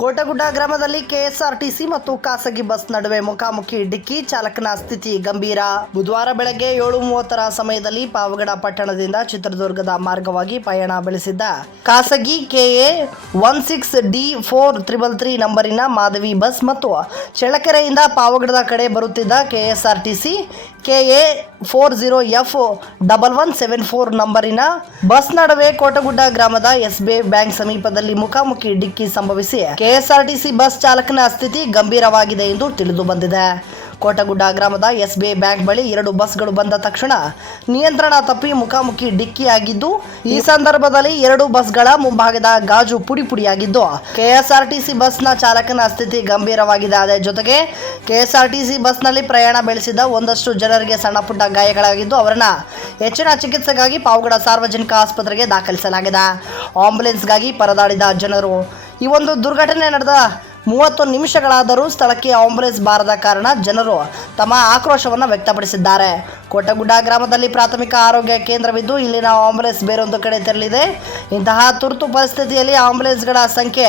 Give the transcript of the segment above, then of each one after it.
ಕೋಟಗುಡ್ಡ ಗ್ರಾಮದಲ್ಲಿ ಕೆಎಸ್ಆರ್ಟಿಸಿ ಮತ್ತು ಖಾಸಗಿ ಬಸ್ ನಡುವೆ ಮುಖಾಮುಖಿ ಡಿಕ್ಕಿ ಚಾಲಕನ ಸ್ಥಿತಿ ಗಂಭೀರ. ಬುಧವಾರ ಬೆಳಗ್ಗೆ ಏಳು ಮೂವತ್ತರ ಸಮಯದಲ್ಲಿ ಪಾವಗಡ ಪಟ್ಟಣದಿಂದ ಚಿತ್ರದುರ್ಗದ ಮಾರ್ಗವಾಗಿ ಪಯಣ ಬೆಳೆಸಿದ್ದ ಖಾಸಗಿ KA one six D four triple three ನಂಬರಿನ Madhavi bus ಮತ್ತು ಚಳ್ಳಕೆರೆಯಿಂದ ಪಾವಗಡದ ಕಡೆ ಬರುತ್ತಿದ್ದ KSRTC KA four zero F double one seven four ನಂಬರಿನ bus ನಡುವೆ ಕೋಟಗುಡ್ಡ ಗ್ರಾಮದ ಎಸ್ಬಿಐ ಬ್ಯಾಂಕ್ ಸಮೀಪದಲ್ಲಿ ಮುಖಾಮುಖಿ ಡಿಕ್ಕಿ ಸಂಭವಿಸಿ ಕೆಎಸ್ಆರ್ಟಿಸಿ ಬಸ್ ಚಾಲಕನ ಸ್ಥಿತಿ ಗಂಭೀರವಾಗಿದೆ ಎಂದು ತಿಳಿದು ಬಂದಿದೆ. ಕೋಟಗುಡ್ಡ ಗ್ರಾಮದ ಎಸ್ಬಿಐ ಬ್ಯಾಂಕ್ ಬಳಿ ಎರಡು ಬಸ್ಗಳು ಬಂದ ತಕ್ಷಣ ನಿಯಂತ್ರಣ ತಪ್ಪಿ ಮುಖಾಮುಖಿ ಡಿಕ್ಕಿಯಾಗಿದ್ದು, ಈ ಸಂದರ್ಭದಲ್ಲಿ ಎರಡು ಬಸ್ಗಳ ಮುಂಭಾಗದ ಗಾಜು ಪುಡಿ ಪುಡಿಯಾಗಿದ್ದು, ಕೆಎಸ್ಆರ್ಟಿಸಿ ಬಸ್ನ ಚಾಲಕನ ಸ್ಥಿತಿ ಗಂಭೀರವಾಗಿದೆ. ಅದೇ ಜೊತೆಗೆ ಕೆಎಸ್ಆರ್ಟಿಸಿ ಬಸ್ನಲ್ಲಿ ಪ್ರಯಾಣ ಬೆಳೆಸಿದ ಒಂದಷ್ಟು ಜನರಿಗೆ ಸಣ್ಣ ಪುಟ್ಟ ಗಾಯಗಳಾಗಿದ್ದು, ಅವರನ್ನ ಹೆಚ್ಚಿನ ಚಿಕಿತ್ಸೆಗಾಗಿ ಪಾವಗಡ ಸಾರ್ವಜನಿಕ ಆಸ್ಪತ್ರೆಗೆ ದಾಖಲಿಸಲಾಗಿದೆ. ಆಂಬುಲೆನ್ಸ್ಗಾಗಿ ಪರದಾಡಿದ ಜನರು, ಈ ಒಂದು ದುರ್ಘಟನೆ ನಡೆದ ಮೂವತ್ತು ನಿಮಿಷಗಳಾದರೂ ಸ್ಥಳಕ್ಕೆ ಆಂಬುಲೆನ್ಸ್ ಬಾರದ ಕಾರಣ ಜನರು ತಮ್ಮ ಆಕ್ರೋಶವನ್ನು ವ್ಯಕ್ತಪಡಿಸಿದ್ದಾರೆ. ಕೋಟಗುಡ್ಡ ಗ್ರಾಮದಲ್ಲಿ ಪ್ರಾಥಮಿಕ ಆರೋಗ್ಯ ಕೇಂದ್ರವಿದ್ದು, ಇಲ್ಲಿನ ಆಂಬುಲೆನ್ಸ್ ಬೇರೊಂದು ಕಡೆ ತೆರಳಿದೆ. ಇಂತಹ ತುರ್ತು ಪರಿಸ್ಥಿತಿಯಲ್ಲಿ ಆಂಬುಲೆನ್ಸ್ಗಳ ಸಂಖ್ಯೆ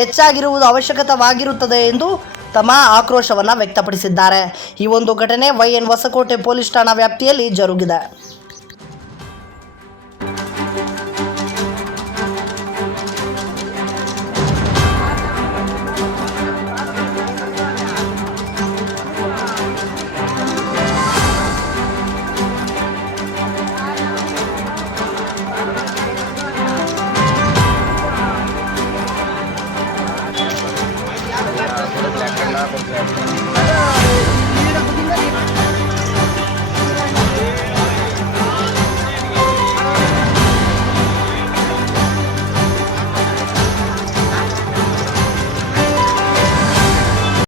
ಹೆಚ್ಚಾಗಿರುವುದು ಅವಶ್ಯಕತವಾಗಿರುತ್ತದೆ ಎಂದು ತಮ್ಮ ಆಕ್ರೋಶವನ್ನು ವ್ಯಕ್ತಪಡಿಸಿದ್ದಾರೆ. ಈ ಒಂದು ಘಟನೆ ವೈಎನ್ ಹೊಸಕೋಟೆ ಪೊಲೀಸ್ ಠಾಣಾ ವ್ಯಾಪ್ತಿಯಲ್ಲಿ ಜರುಗಿದೆ. Have a blessed